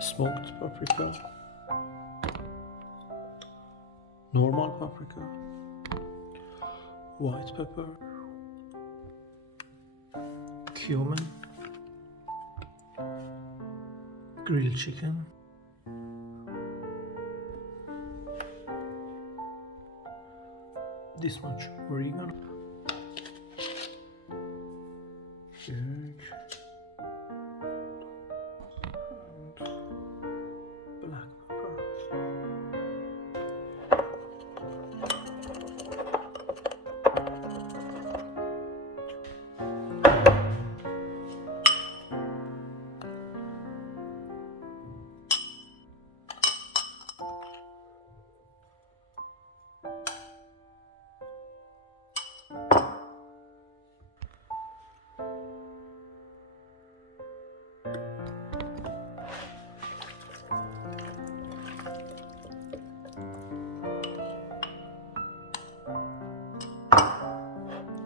smoked paprika, normal paprika, white pepper, cumin, grilled chicken, this much oregano, huge, and black pepper.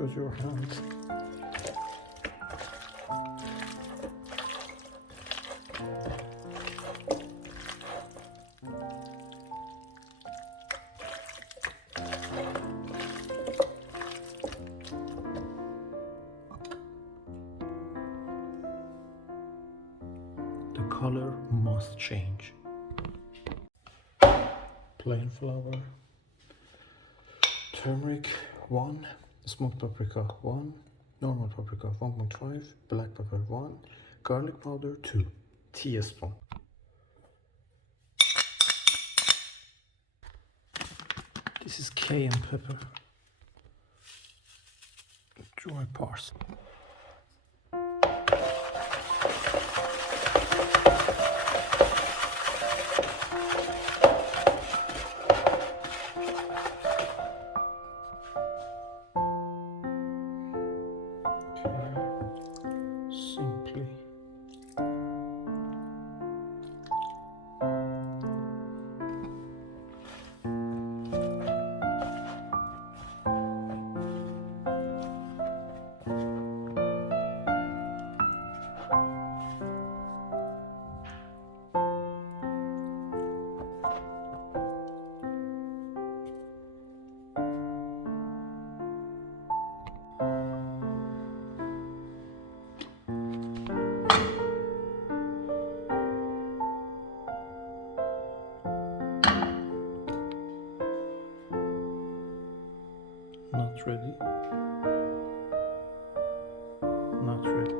Use your hands. The color must change. Plain flour, turmeric 1, smoked paprika 1, normal paprika 1.5, black pepper 1, garlic powder 2 teaspoon. This is cayenne pepper, dry parsley. Simply not ready. Not ready.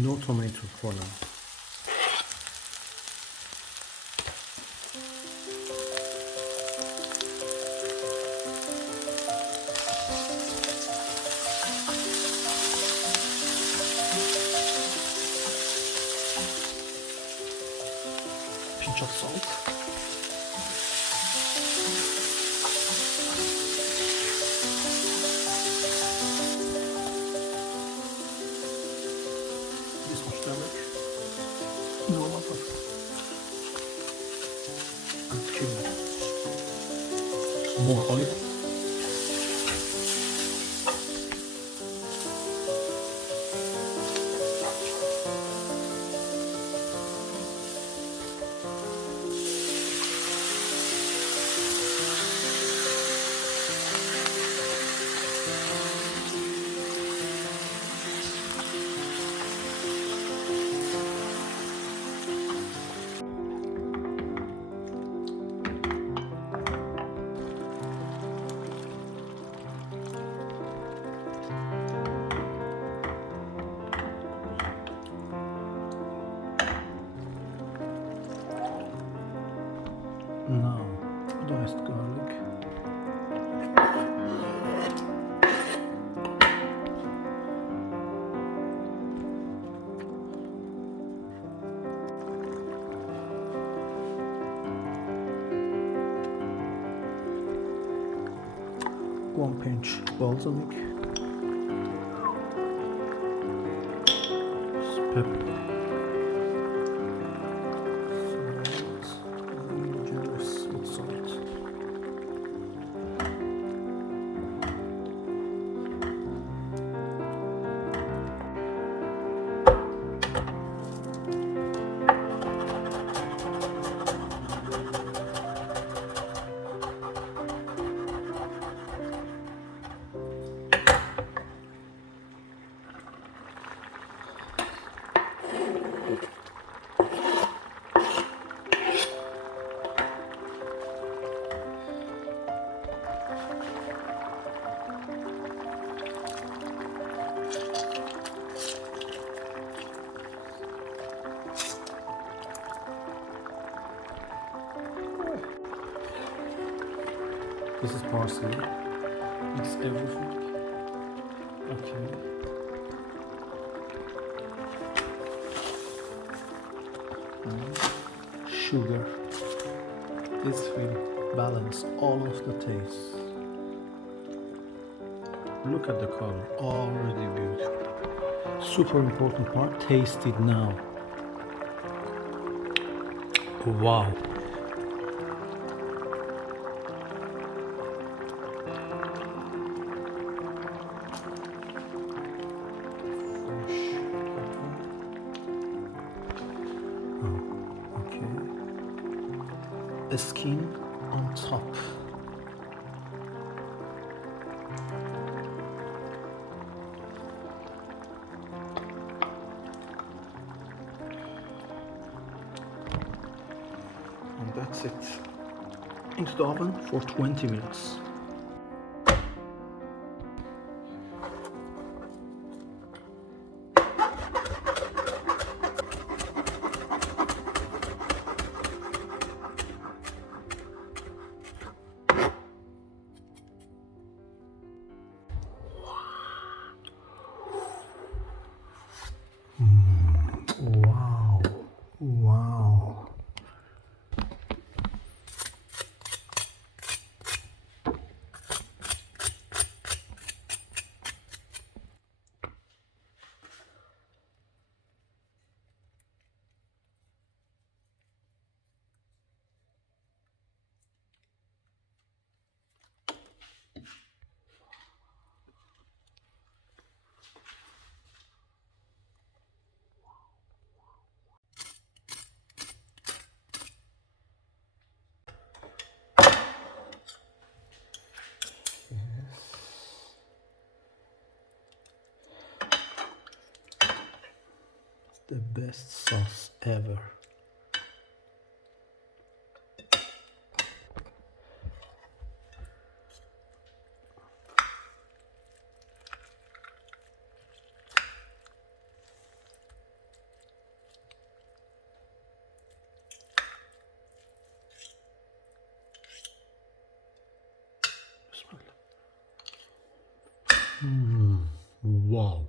No tomato for now. Pinch of salt. This much garlic. Normal pepper. And cumin. More olive. Now, diced garlic. One pinch balsamic. Pepper. This is parsley. Mix everything. Okay. Sugar. This will balance all of the tastes. Look at the color, already beautiful. Super important part, taste it now. Wow. The skin on top. And that's it. Into the oven for 20 minutes. Wow. Wow. The best sauce ever. Wow.